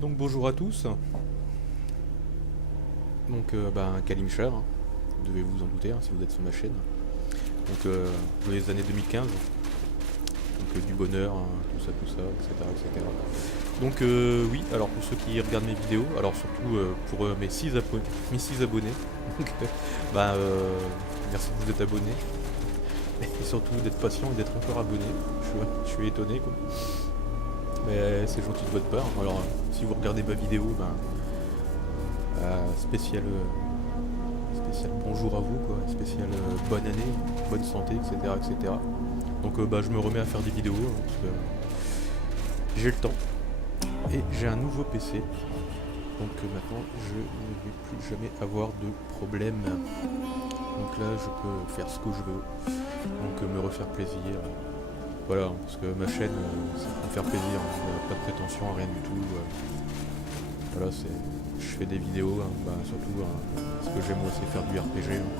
Donc bonjour à tous. Donc Kalim Char, hein. Vous devez vous en douter hein, si vous êtes sur ma chaîne. Donc les années 2015. Donc du bonheur, hein, tout ça, etc. etc. Donc oui, alors pour ceux qui regardent mes vidéos, alors surtout pour mes 6 abonnés, donc, merci de vous être abonnés. Et surtout d'être patient et d'être encore abonné. Je suis étonné quoi. Mais c'est gentil de votre part. Alors si vous regardez ma vidéo, spécial bonjour à vous quoi, spécial bonne année, bonne santé, etc. etc. Donc je me remets à faire des vidéos hein, parce que j'ai le temps. Et j'ai un nouveau PC. Donc maintenant je ne vais plus jamais avoir de problème. Donc là je peux faire ce que je veux. Donc me refaire plaisir. Voilà, parce que ma chaîne c'est pour me faire plaisir. Il n'y a pas de prétention, rien du tout. Voilà, je fais des vidéos, hein, surtout ce que j'aime moi c'est faire du RPG. Hein.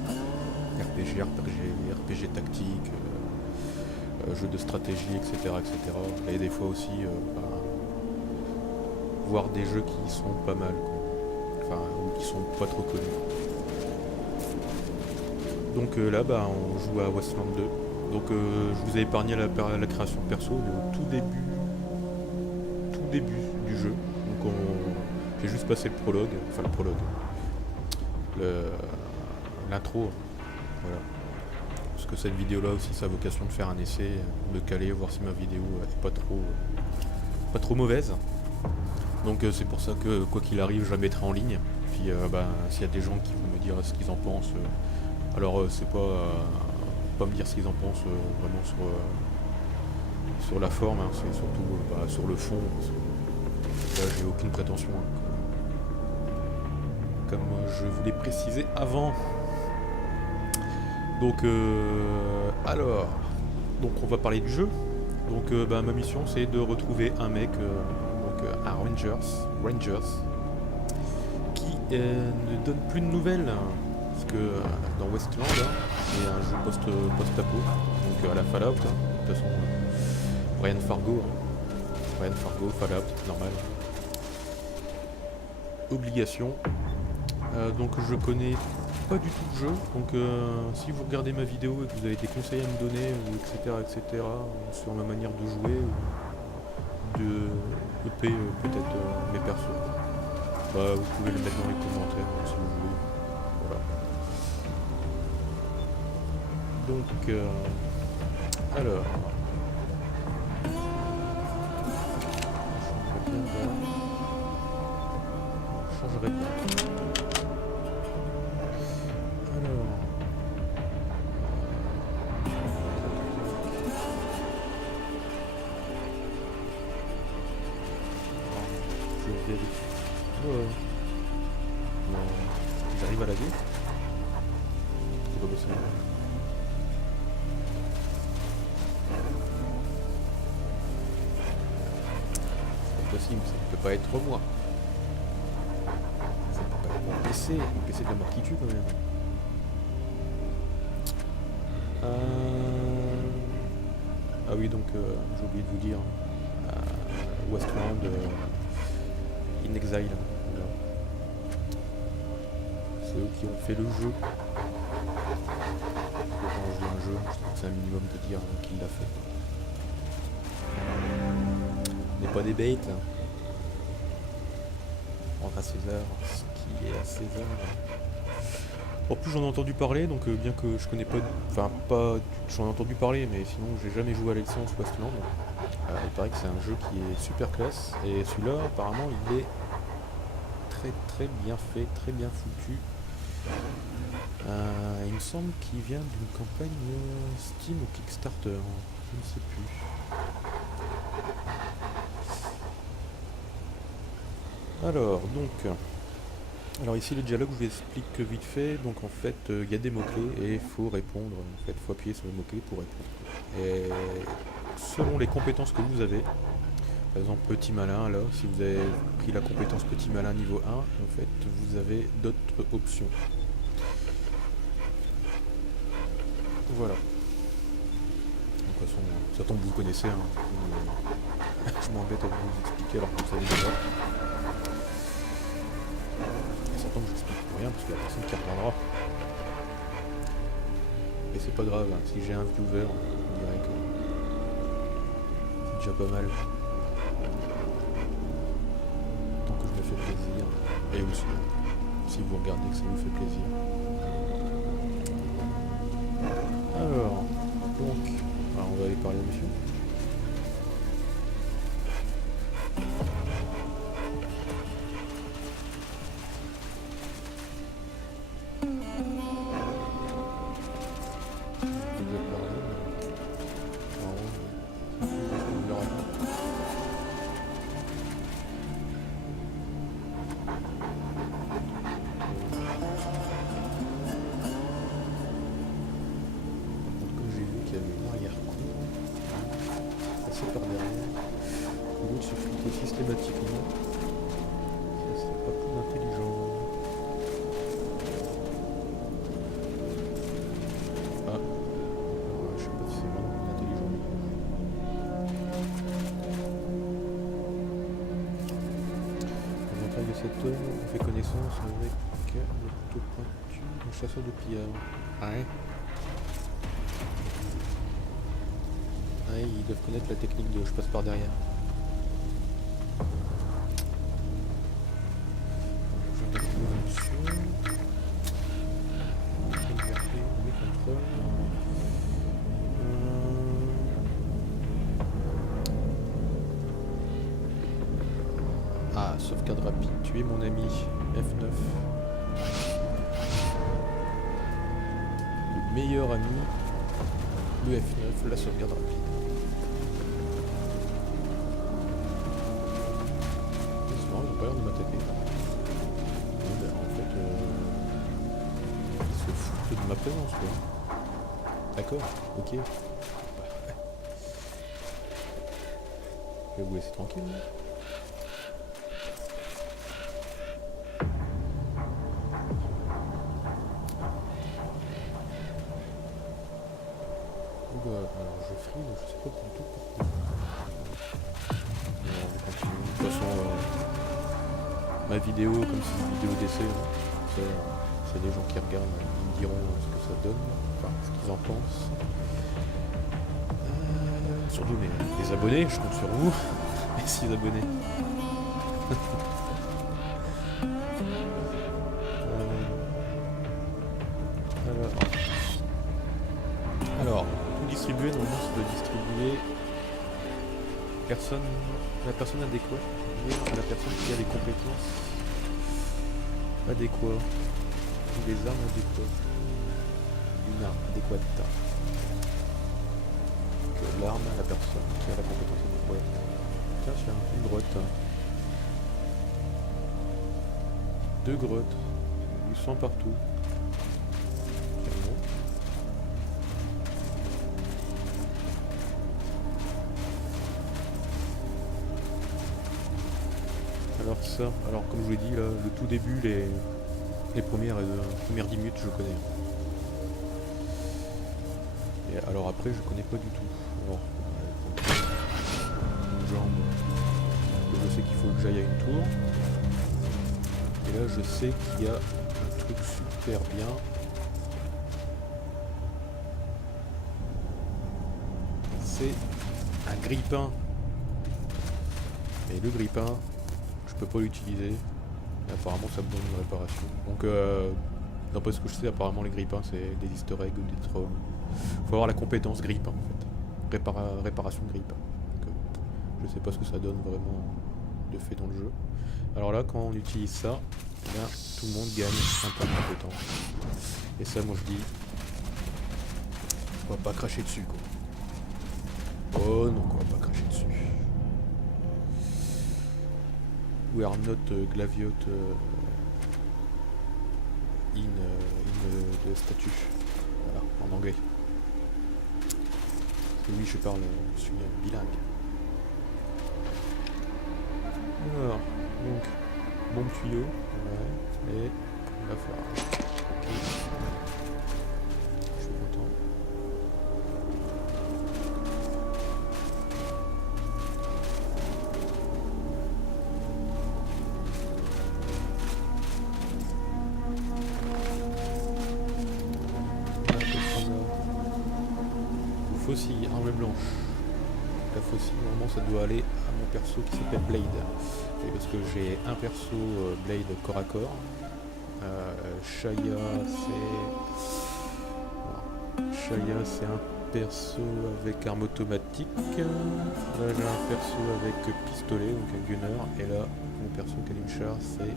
RPG tactique, jeux de stratégie, etc., etc. Et des fois aussi voir des jeux qui sont pas mal, quoi. Enfin, ou qui sont pas trop connus. Donc là, on joue à Wasteland 2. Donc je vous ai épargné la création de perso, mais au tout début du jeu. Donc j'ai juste passé le prologue, l'intro, hein. Voilà. Parce que cette vidéo là aussi, ça a vocation de faire un essai, de caler, voir si ma vidéo est pas trop mauvaise. Donc c'est pour ça que quoi qu'il arrive, je la mettrai en ligne. Puis s'il y a des gens qui vont me dire ce qu'ils en pensent, alors c'est pas me dire ce qu'ils en pensent vraiment sur la forme, hein, c'est surtout sur le fond. Là, j'ai aucune prétention, hein, comme je vous l'ai précisé avant. Donc donc on va parler du jeu. Donc ma mission c'est de retrouver un mec, un Rangers, qui ne donne plus de nouvelles. Parce que dans Westland, hein, c'est un jeu post-apo, donc à la Fallout, hein. De toute façon, Brian Fargo, Fallout, normal. Obligation. Donc je connais pas du tout le jeu, donc si vous regardez ma vidéo et que vous avez des conseils à me donner, etc., sur ma manière de jouer, ou de EP peut-être mes persos, vous pouvez le mettre dans les commentaires si vous voulez. Voilà. Donc, alors. Je changerai bien. Alors. Je vérifie. Ouais. Non. J'arrive à la vie. C'est pas possible. Possible, ça ne peut pas être moi. Ça ne peut pas être mon PC, mon PC de la mort qui tue quand même. Ah oui, donc j'ai oublié de vous dire, Westland In Exile, voilà. C'est eux qui ont fait le jeu. Pour ranger un jeu, je trouve que c'est un minimum de dire qu'il l'a fait. On n'est pas des bêtes. Rendre à César ce qui est à César. En plus j'en ai entendu parler, donc bien que je connais pas, j'en ai entendu parler, mais sinon j'ai jamais joué à la licence Westland. Il paraît que c'est un jeu qui est super classe, et celui-là apparemment il est très bien fait, très bien foutu. Il me semble qu'il vient d'une campagne Steam ou Kickstarter, je ne sais plus. Alors alors ici le dialogue je vous explique vite fait. Donc en fait il y a des mots-clés et il faut répondre. En fait il faut appuyer sur les mots-clés pour répondre. Et selon les compétences que vous avez, par exemple petit malin là, si vous avez pris la compétence petit malin niveau 1, en fait vous avez d'autres options. Voilà. De toute façon, ça tombe vous connaissez, hein. Je m'embête à vous expliquer alors que vous savez déjà. parce qu'il y a personne qui regardera. Et c'est pas grave, hein. Si j'ai un viewer, on dirait que c'est déjà pas mal. Tant que je me fais plaisir. Et aussi, si vous regardez que ça vous fait plaisir. Alors, donc, on va aller parler à monsieur. Par derrière, l'autre se fliquer systématiquement, ça serait pas plus intelligent. Ah, je sais pas si c'est vraiment intelligent. Au montagne de cet homme, on fait connaissance avec le couteau pointu, un chasseur de pillards. Ah ouais. Ouais, ils doivent connaître la technique de je passe par derrière. Je vais mettre une option. Liberté, mes contrôles. Ah, sauvegarde rapide. Tuer mon ami. F9. Le meilleur ami. Le F9, la sauvegarde rapide. Pas l'air de m'attaquer. Bon, ben, en fait, ils se foutent de ma présence, quoi. D'accord, ok. Je vais vous laisser tranquille. Alors je frise, je sais pas du tout pourquoi. Alors, je continue. De toute façon, ma vidéo, comme c'est une vidéo d'essai, c'est des gens qui regardent, ils me diront ce que ça donne, enfin ce qu'ils en pensent. Surtout les abonnés, je compte sur vous. Les 6 abonnés. Alors, tout distribuer, normalement ça doit distribuer la personne adéquate, la personne qui a les compétences adéquates, ou les armes adéquates. Une arme adéquate. Donc, l'arme à la personne qui a la compétence adéquate. Tiens, c'est une grotte. 2 grottes, du sang partout. Alors ça, alors comme je vous l'ai dit, là, le tout début, les premières 10 minutes, je connais. Et alors après, je connais pas du tout. Alors, une jambe, je sais qu'il faut que j'aille à une tour. Et là, je sais qu'il y a un truc super bien. C'est un grille-pain. Et le grille-pain, je peux pas l'utiliser. Apparemment ça me donne une réparation. Donc d'après ce que je sais, apparemment les grippins c'est des easter eggs ou des trolls. Faut avoir la compétence grippin en fait. Réparation de grippin. Donc je sais pas ce que ça donne vraiment de fait dans le jeu. Alors là quand on utilise ça, eh bien, tout le monde gagne un point de compétence. Et ça moi je dis, on va pas cracher dessus quoi. Oh non, on va pas cracher dessus. We are not Glaviot in de statut. Voilà, en anglais. Parce que oui, je suis bilingue. Alors, donc, bombe tuyau, ouais, et la fleur. Ok. Je suis content. faucille, arme blanche. La faucille, normalement ça doit aller à mon perso qui s'appelle Blade. Et parce que j'ai un perso Blade corps à corps. Shaya c'est un perso avec arme automatique. Là j'ai un perso avec pistolet, donc un gunner. Et là mon perso Kalimchar c'est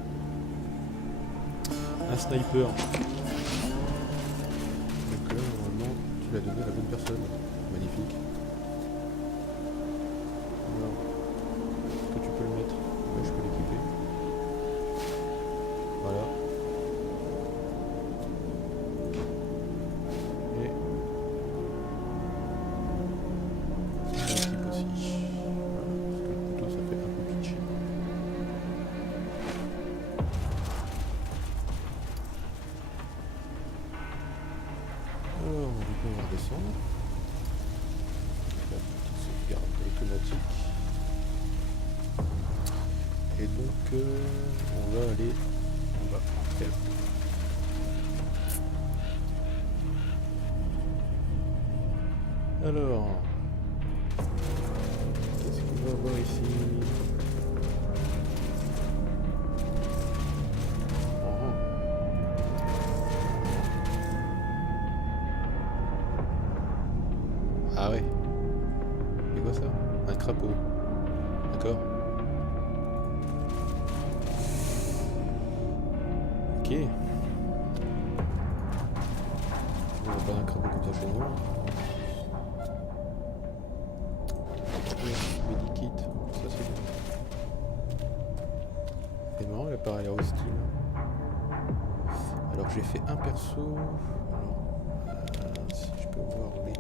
un sniper. Donc là normalement tu l'as donné à la bonne personne. Magnifique. Alors, est-ce que tu peux le mettre? Ouais, je peux l'équiper. Voilà. Et c'est un type aussi. Voilà, parce que le couteau ça fait un peu pitch. Alors, du coup on va redescendre. La petite sauvegarde automatique. Et donc on va aller en bas. Alors, qu'est-ce qu'on va avoir ici? Ah ouais. C'est quoi ça? Un crapaud. D'accord. Ok. On va pas un crapaud comme ça chez nous. Medikit, ça c'est bien. C'est marrant l'appareil hostile. Alors j'ai fait un perso. Alors, si je peux voir les.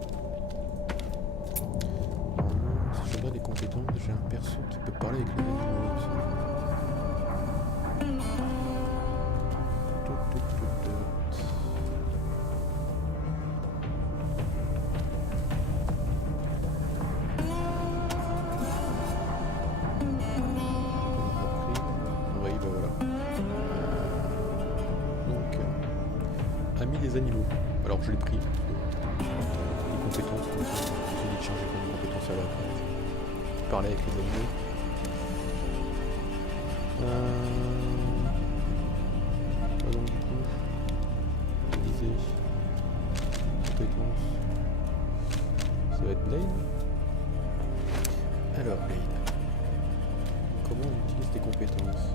Si je regarde les compétences, j'ai un perso qui peut parler avec les animaux aussi. Oui, bah voilà. Donc, ami des animaux. Alors je l'ai pris. Les compétences, comme ça, j'ai dit de changer comme compétence à la fin. Parler avec les animaux. Donc du coup, utiliser compétences. Ça va être Blade. Alors Blade. Comment on utilise tes compétences?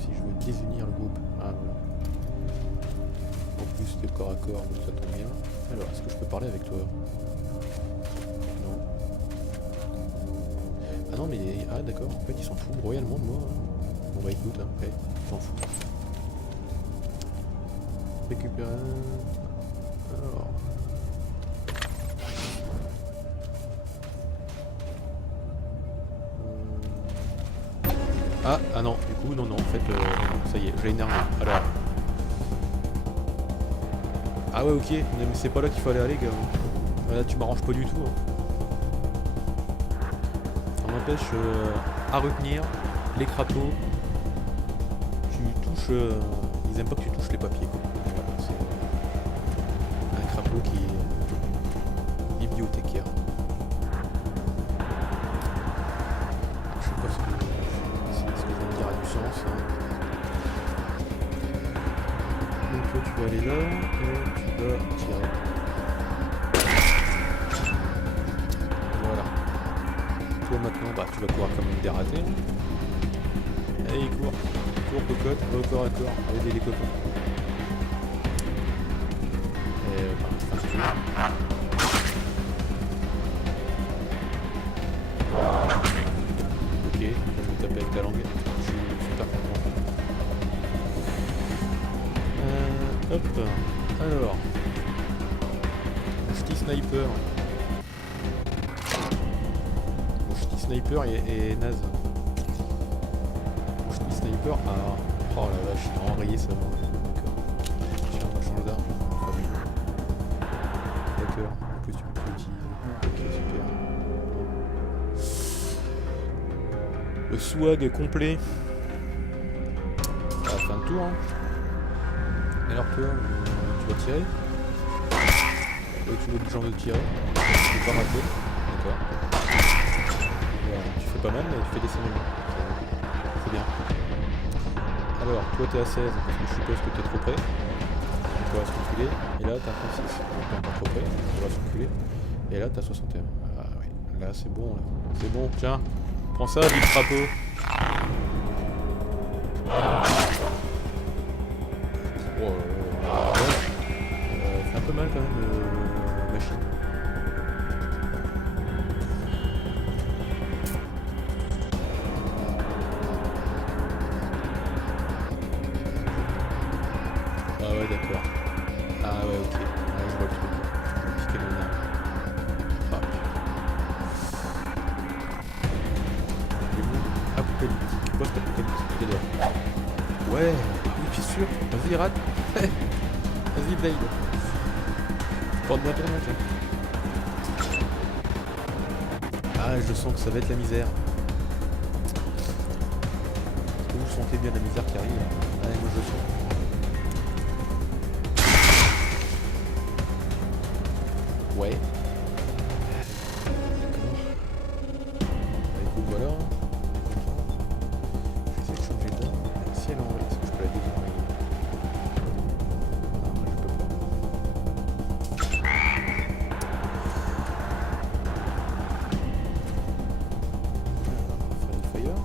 Si je veux désunir le groupe. Ah voilà. En plus t'es corps à corps, donc ça tombe bien. Alors, est-ce que je peux parler avec toi? Non. Ah non mais... Ah d'accord, en fait ils s'en foutent royalement de moi. Bon bah écoute, hein, ouais, ils s'en foutent. Récupérer... Alors... Ah non, du coup, non, en fait, ça y est, j'ai une arme. Alors... Ah ouais, ok, mais c'est pas là qu'il fallait aller, gars. Là, tu m'arranges pas du tout. Hein. Ça m'empêche à retenir les crapauds. Tu touches... ils aiment pas que tu touches les papiers, quoi. Voilà, c'est un crapaud qui est bibliothécaire. Je sais pas ce que ça veut dire a du sens. Hein. Donc toi tu vas aller là et tu vas tirer. Voilà. Toi maintenant bah tu vas courir comme une dératée. Allez cours. Cours cocotte, va au corps à corps, aider les copains. Et enfin c'est tout. Ok, je vais me taper avec ta langue. Je suis super content. Hop, alors. Mon ch'ti sniper. Mon ch'ti sniper est naze. Mon ch'ti sniper, ah, oh la vache, il a enrayé ça. Tiens, on va changer d'arme. D'accord, en plus tu peux plus l'utiliser. Ok, super. Le swag complet. tour. Hein. Alors toi, tu vas tirer. Tu veux le genre de tirer. Tu peux pas rater. D'accord. Voilà, tu fais pas mal, mais tu fais des saignements. C'est bien. Alors, toi t'es à 16, parce que je suppose que t'es trop près. Donc tu vas se reculer. Et là t'as 36. Donc t'es encore trop près. Tu vas se reculer. Et là t'as 61. Ah oui. Là c'est bon. Là. C'est bon. Tiens. Prends ça, vite crapaud. Oh, fait un peu mal quand même, machine. Ah ouais, d'accord. Ah ouais, ok. Ah, je vois le truc. Piquer le nez. Ah. Le monde apocalyptique. Post-apocalyptique. Il est dehors. Ouais, oui, bien sûr. Vas-y, rate. Vas-y, Blade. Porte bien ton nom, tiens. Ah, je sens que ça va être la misère. Vous sentez bien la misère qui arrive. Allez, moi je le sens. Ouais. D'accord. Bah écoute, voilà. Je vais essayer de changer de temps. Si elle est en vrai, est-ce que je peux la désenrayer? Non, je peux pas. Friendly Fire.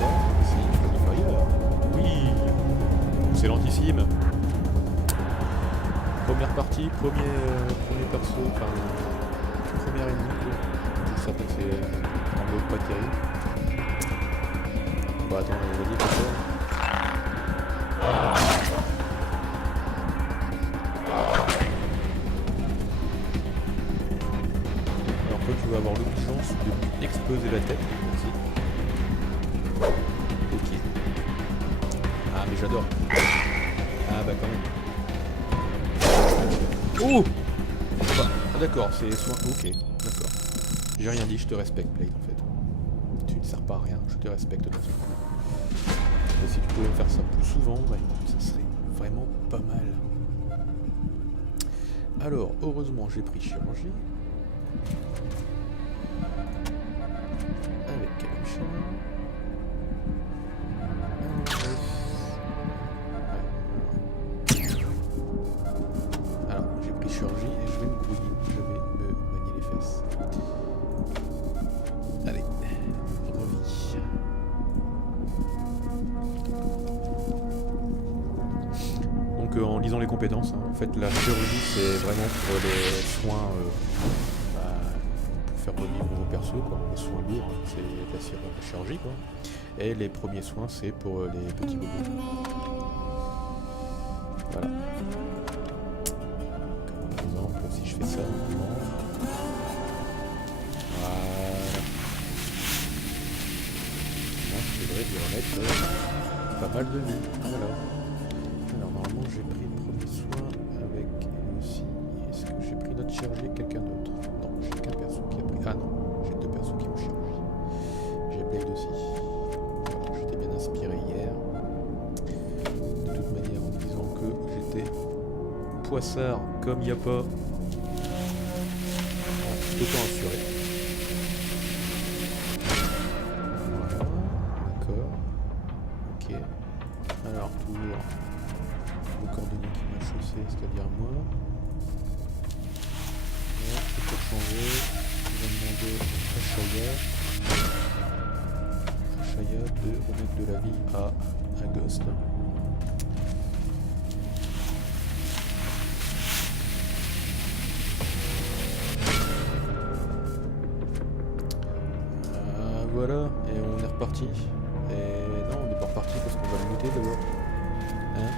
Ça, si, Friendly Fire. Oui. Excellentissime. Première partie, premier perso, enfin première ennemi quoi. Ça c'est en mode pas terrible. Bah attends, vas-y pas ça. Alors toi tu vas avoir l'obligeance de exploser la tête aussi. Ok. Ah mais j'adore. Ah bah quand même. Oh ah d'accord, c'est soin. Ok, d'accord. J'ai rien dit, je te respecte, Blade, en fait. Tu ne sers pas à rien, je te respecte dans ce coup. Et si tu pouvais me faire ça plus souvent, bah écoute, ça serait vraiment pas mal. Alors, heureusement, j'ai pris chirurgie. Avec Calucha. Chirurgie et je vais me grouiller, je vais me manier les fesses. Allez, revie. Donc en lisant les compétences, hein, en fait la chirurgie c'est vraiment pour les soins pour faire revivre vos persos, quoi. Les soins lourds, hein, c'est de la chirurgie quoi. Et les premiers soins c'est pour les petits bobos. Voilà. Si je fais ça, normalement. Voilà. Moi, je devrais lui remettre pas mal de vie. Voilà. Alors, normalement, j'ai pris le premier soin avec aussi. Est-ce que j'ai pris notre chirurgie avec quelqu'un d'autre? Non, j'ai qu'un perso qui a pris. Ah non, j'ai deux persos qui ont chirurgie. J'ai Blade aussi. Voilà, j'étais bien inspiré hier. De toute manière, en me disant que j'étais poissard comme il n'y a pas. Autant assuré. Voilà, d'accord. Ok. Alors, toujours le coordonnées qui m'a chaussé, c'est-à-dire moi. Voilà, c'est pour changer. Je vais demander à Shaya de remettre de la vie à Ghost. Voilà, et on est reparti. Et non, on n'est pas reparti parce qu'on va le muter d'abord. Hein?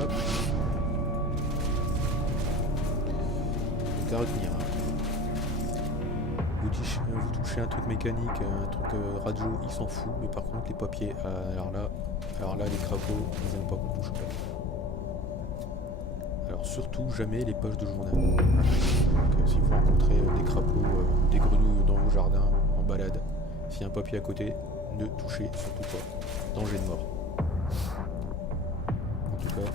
Hop. Donc à retenir. Vous touchez un truc mécanique, un truc radio, il s'en fout, mais par contre les papiers, alors là les crapauds, ils n'aiment pas qu'on touche pas. Alors surtout jamais les pages de journal. Donc, si vous rencontrez des crapauds, des grenouilles dans vos jardins, en balade, s'il y a un papier à côté, ne touchez surtout pas. Danger de mort. En tout cas,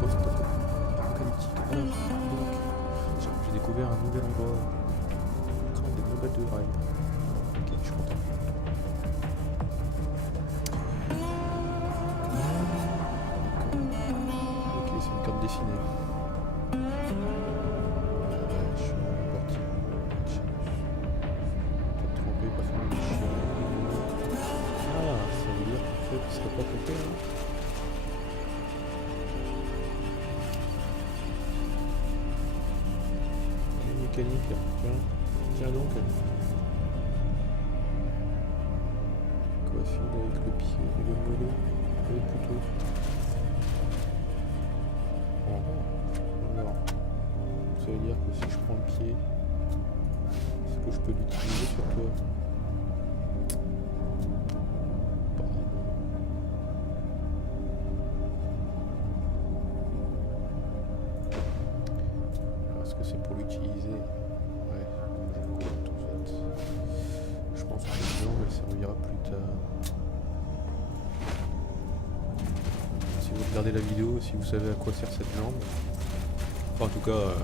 post-apocalyptique. Alors, donc, j'ai découvert un nouvel endroit. Crainte des nouvelles de rail. Ok, je suis content. Ok, c'est une carte dessinée. Je suis parti. Peut-être trempé, pas faire de chien. Ah, ça veut dire qu'en fait, il serait pas trompé, hein. Mécanique, tiens donc. Coiffine avec le pied et le mollet, le plutôt. Alors, ça veut dire que si je prends le pied, est-ce que je peux l'utiliser sur toi? Est-ce que c'est pour l'utiliser? Ouais, je compte en fait. Je pense que les jambes, elle servira plus tard. Si vous regardez la vidéo, si vous savez à quoi sert cette jambe. Enfin, en tout cas,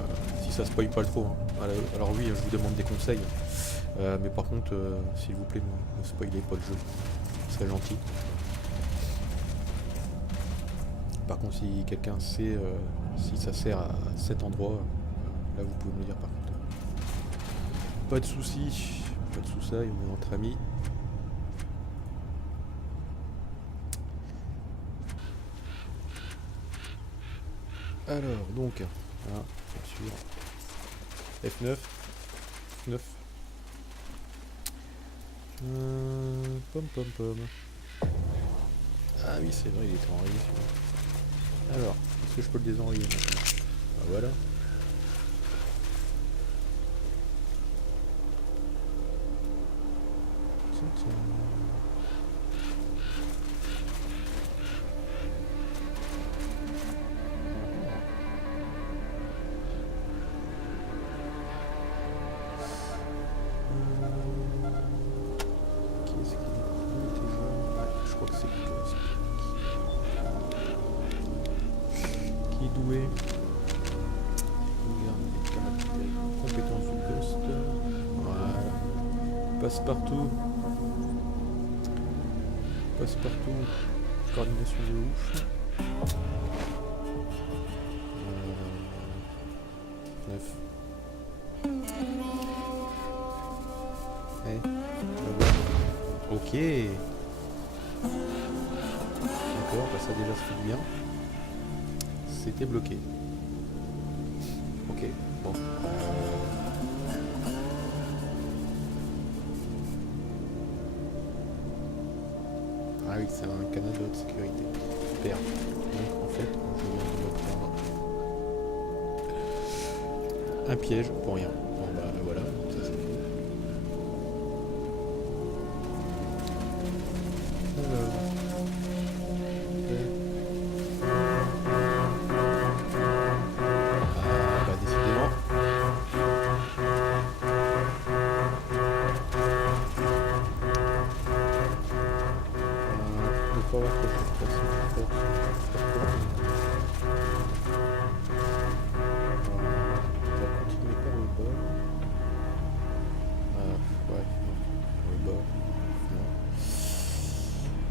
si ça spoil pas trop. Hein. Alors oui, je vous demande des conseils. Mais par contre, s'il vous plaît, ne spoilez pas le jeu. Ce serait gentil. Par contre, si quelqu'un sait si ça sert à cet endroit, là vous pouvez me le dire par contre. Pas de soucis, pas de soucis, on est entre amis. Alors, donc, bien sûr, F9, F9. Pom pom pom. Ah oui, c'est vrai, il était enrayé celui-là. Alors, est-ce que je peux le désenrayer maintenant? Ah, voilà. Tiens, tiens. Doué. Regarde les caractères. Compétences du ghost. Voilà. Passe-partout. Passe-partout. Coordination de ouf. 9. Eh. Ok. D'accord, bah ça déjà se fait bien. C'était bloqué. Ok, bon. Ah oui, c'est un canal de haute sécurité. Super. Donc en fait, je viens de me prendre un piège pour rien. Bon bah voilà, ça c'est fait. Alors.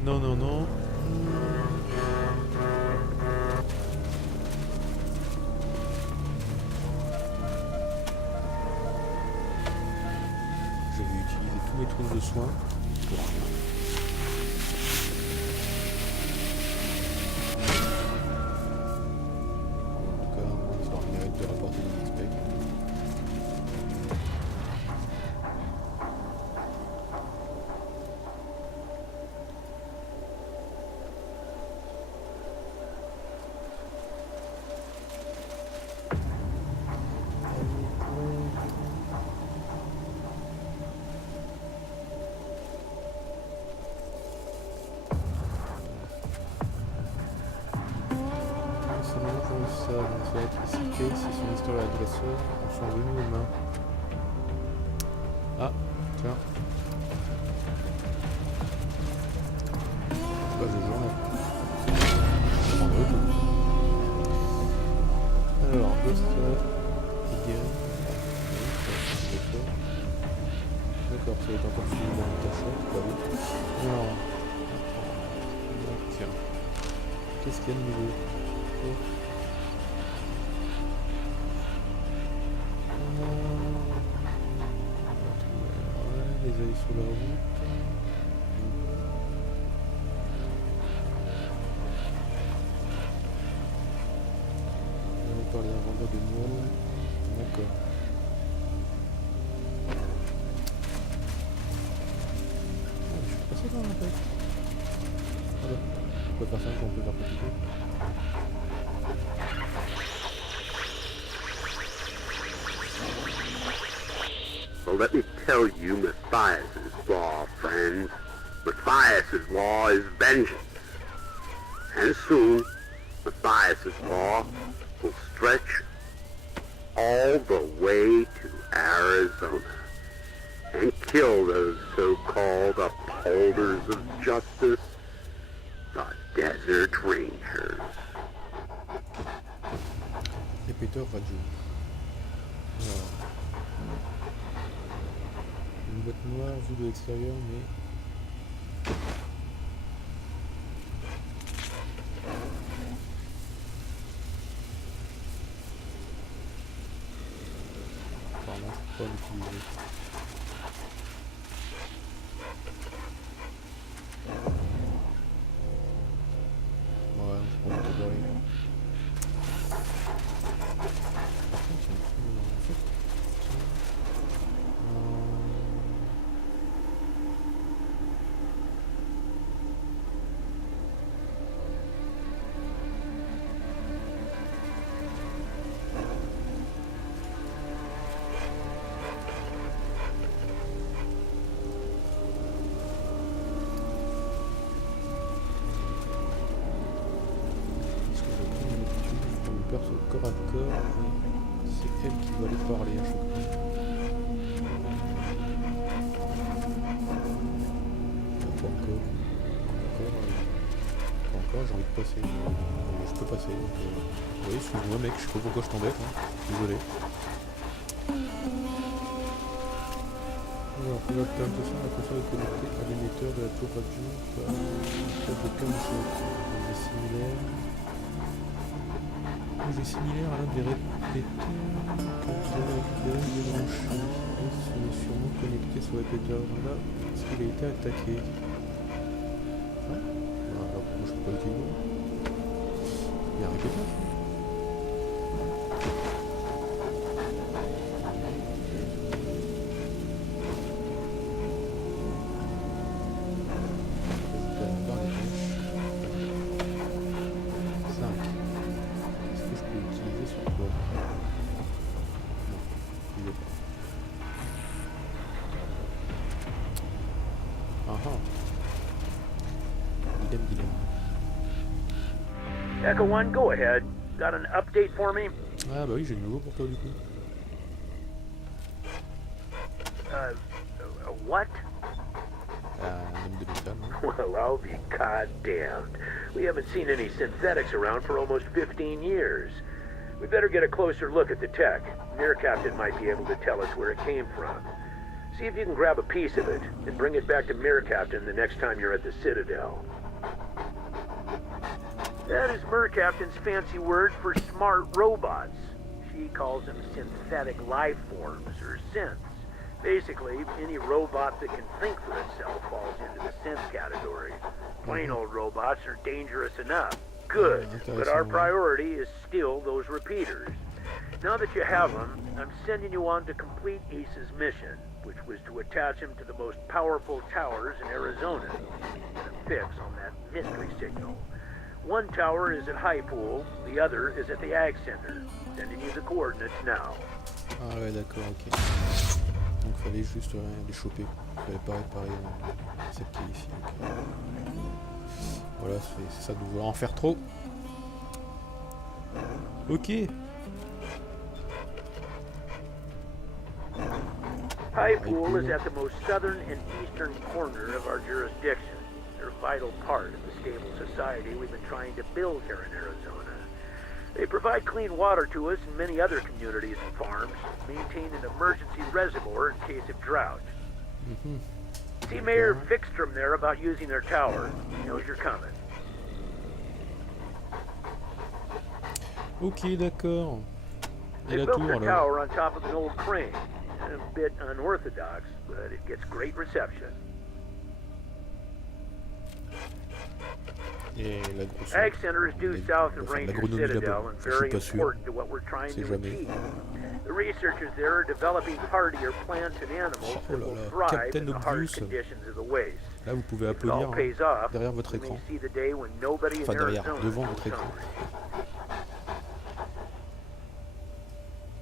Non, non, non. Je vais utiliser tous mes trousses de soins pour rien. En tout cas, ça aura le mérite de rapporter des XP. dans cette électricité, c'est son histoire et l'agresseur en sont venus aux mains. Ah, tiens. Bah, je joue là. Alors, Ghost est guéri. D'accord, ça va être encore fini dans le cachet, pas oui. Alors, tiens. Qu'est-ce qu'il y a de nouveau? Les ailes sur la route. On va parler d'un vendeur de moelle. D'accord. Ah, je suis passé là en fait. Voilà. On peut faire ça quand on peut faire compliqué. Well, let me tell you Matthias's law, friends. Matthias's law is vengeance. And soon, Matthias's law will stretch all the way to Arizona and kill those so-called upholders of justice, the Desert Rangers. Répéteur radio. Alors. Une boîte noire vue de l'extérieur, mais... Apparemment, je peux pas l'utiliser. Ouais, je prends le cabaret. Par contre, il y a un truc en fait. Perso corps à corps, c'est elle qui va aller parler à chaque fois. Encore, j'ai envie de passer. Je peux passer. Oui, excuse-moi mec, je sais pas pourquoi je t'embête, hein. Désolé. Alors, pour la présentation, la console est connectée à l'émetteur de la tour radio par de plein de choses. Des similaires. J'ai similaire à l'un des répéteurs que vous avez récupéré et débranché. Il est sûrement connecté sur le répéteur là parce qu'il a été attaqué. Ah, alors moi je peux pas l'utiliser. Il y a un répéteur. Echo 1, go ahead. Got an update for me? Ah bah oui, j'ai du nouveau pour toi du coup. What? Un homme de métal, hein. Well, I'll be goddamned. We haven't seen any synthetics around for almost 15 years. We better get a closer look at the tech. Mir Captain might be able to tell us where it came from. See if you can grab a piece of it and bring it back to Mir Captain the next time you're at the Citadel. That is Mir Captain's fancy word for smart robots. She calls them synthetic life forms, or synths. Basically, any robot that can think for itself falls into the synth category. Plain old robots are dangerous enough. Good, but our priority is still those repeaters. Now that you have them, I'm sending you on to complete Ace's mission, which was to attach him to the most powerful towers in Arizona and a fix on that mystery signal. One tower is at High Pool, the other is at the Ag Center. Sending you the coordinates now. Ah ouais d'accord, ok. Donc fallait juste les choper. Fallait pas réparer cette qui est ici. Okay. Voilà, c'est ça de vouloir en faire trop. Ok. Highpool is at the most southern and eastern corner of our jurisdiction. They're a vital part of the stable society we've been trying to build here in Arizona. They provide clean water to us and many other communities and farms, maintain an emergency reservoir in case of drought. See Mayor Vikstrom there about using their tower. He knows you're coming. Ok, d'accord. Et They la built tour their alors? tower on top of an old crane. A bit unorthodox, but it gets great reception. Et la grosse. Ag Center is due south of Enfin, la Ranger grenouille Citadel là-bas. and Je suis very pas sûr. important to what we're trying C'est to jamais. achieve. The researchers there are developing hardier plants and animals Oh that là will là, thrive Captain in the harsh Obvious. conditions of the waste. Là, vous pouvez If it all applaudir pays off, derrière votre we may écran. see the day when nobody in Enfin, derrière, Arizona devant goes votre écran. hungry.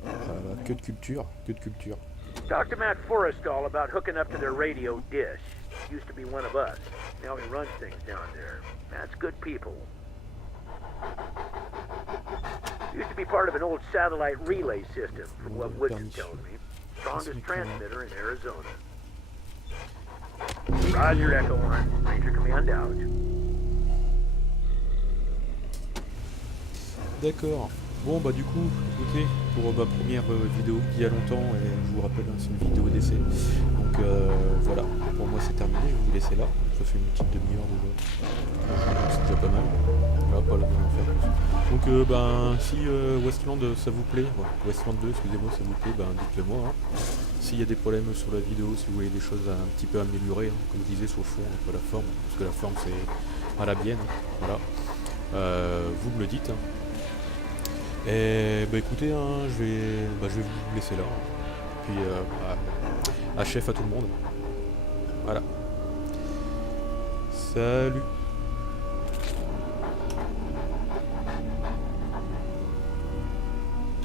Voilà, que de culture, que de culture. Talk to Matt Forrestal about hooking up to their radio dish. Used to be one of us. Now he runs things down there. Matt's good people. Used to be part of an old satellite relay system, from what Woodson tells me. Strongest transmitter in Arizona. Roger, Echo 1. Ranger Command out. D'accord. Bon bah du coup, écoutez, pour ma première vidéo d'il y a longtemps, et je vous rappelle, hein, c'est une vidéo d'essai. Donc voilà, pour moi c'est terminé, je vais vous laisser là. Ça fait une petite demi-heure déjà. C'est déjà pas mal. Voilà, pas la peine d'en faire plus. Donc ben si Westland ça vous plaît, ouais, Westland 2, excusez-moi, ça vous plaît, ben dites-le moi. Hein. S'il y a des problèmes sur la vidéo, si vous voyez des choses un petit peu améliorées, hein, comme je disais, sur le fond, un peu la forme, parce que la forme c'est à la bienne, hein, voilà. Vous me le dites. Hein. Et bah écoutez, hein, je vais vous laisser là. Puis à chef à tout le monde. Voilà. Salut.